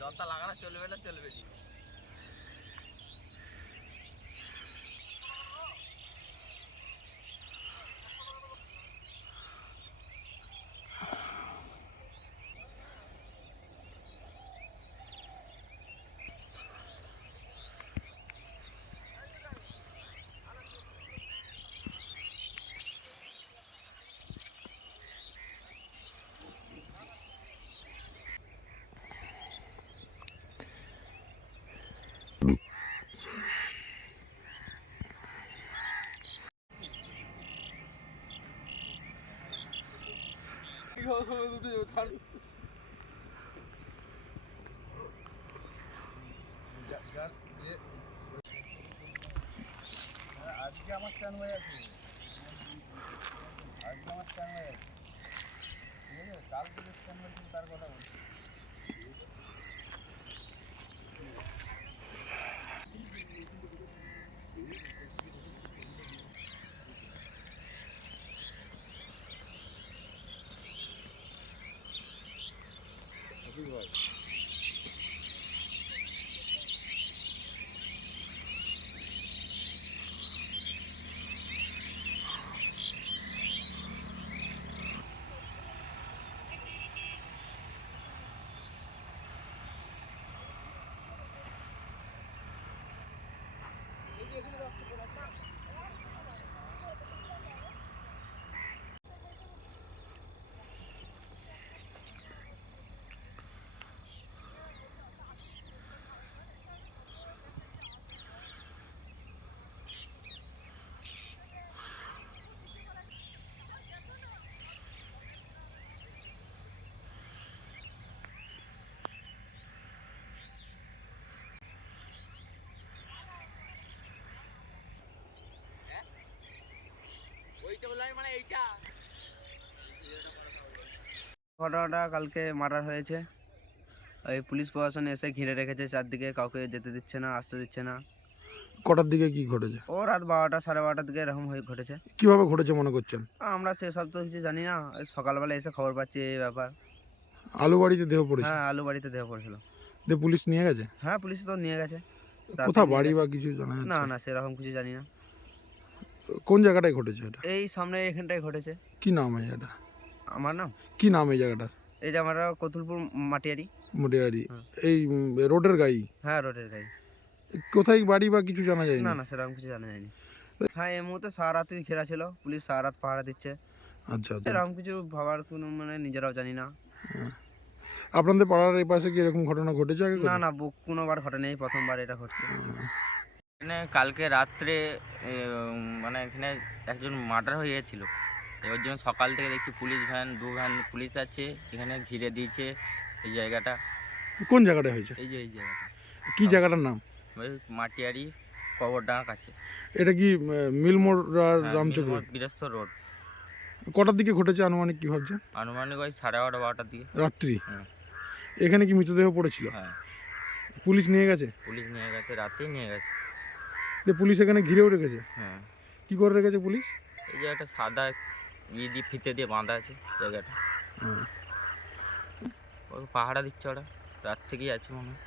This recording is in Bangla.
দরটা লাগানো চলবে না চলবে না। আজকে আমার স্ট্যান্ড হয়ে আছে আজকে আমার স্ট্যান্ড হয়ে আছে ঠিক আছে কালকে যে স্ট্যান্ড হয়েছিল তার কথা বলছি używaj. ঘটনাটা কালকে মার্ডার হয়েছে। ওই পুলিশ প্রশাসন এসে ঘিরে রেখেছে চারদিকে কাউকে যেতে দিচ্ছে না আসতে দিচ্ছে না। কটার দিকে কি ঘটেছে? ও রাত বারোটা সাড়ে বারোটার দিকে এরকম হয়ে ঘটেছে। কীভাবে ঘটেছে মনে করছেন? আমরা সেসব তো কিছু জানি না। ওই সকালবেলা এসে খবর পাচ্ছি এই ব্যাপার। আলু বাড়িতে দেহ পড়েছে? হ্যাঁ আলু বাড়িতে দেহ পড়েছিল। দিয়ে পুলিশ নিয়ে গেছে? হ্যাঁ পুলিশ তো নিয়ে গেছে। রাতে কোথাও বাড়ি বা কিছু জানা না না সেরকম কিছু জানি না। কোন জায়গাটায় ঘটেছে এটা? এই সামনে এখানটায় ঘটেছে। কি নাম এই এটা আমার নাম? কি নাম এই জায়গাটার? এই যে আমরা কতুলপুর মাটিয়ারি। মোটিয়ারি। হুম। এই রোডের গাই হ্যাঁ রোডের গাড়ি কোথায় বাড়ি বা কিছু জানা যায় না না সেরকম কিছু জানা যায়নি। হ্যাঁ এই মুহূর্তে সারা রাতই ঘেরা ছিল। পুলিশ সারা রাত পাহারা দিচ্ছে। আচ্ছা আচ্ছা। এরকম কিছু ভাবার কোনো মানে নিজেরাও জানি না। আপনাদের পাড়ার এই পাশে কি এরকম ঘটনা ঘটেছে না না কোনোবার ঘটেনি। প্রথমবার এটা ঘটছে। এখানে কালকে রাত্রে মানে এখানে একজন মার্ডার হয়ে গেছিল। এবার জন্য সকাল থেকে দেখছি পুলিশ ভ্যান দু ভ্যান পুলিশ আছে এখানে ঘিরে দিয়েছে এই জায়গাটা। কোন জায়গাটায় হয়েছে? এই যে এই জায়গাটা। কি জায়গাটার নাম? ওই মাটিয়ারি কবরডাঙ্গার কাছে। এটা কি মিলমোড় আর হ্যাঁ, রামচক রোড বীরস্ত রোড। কটার দিকে ঘটেছে আনুমানিক কি ভাবছেন? আনুমানিক ওই সাড়ে বারোটা বারোটার দিকে। রাত্রি? হুম। এখানে কি মৃতদেহ পড়েছিল? হ্যাঁ। পুলিশ নিয়ে গেছে? পুলিশ নিয়ে গেছে রাতেই নিয়ে গেছে। যে পুলিশ এখানে ঘিরেও রেখেছে। হ্যাঁ। কি করে রেখেছে পুলিশ? এই যে একটা সাদা ই দিয়ে ফিতে দিয়ে বাঁধা আছে জায়গাটা। ও ওই পাহাড়া দিচ্ছে ওরা। রাত থেকেই আছে মনে হয়।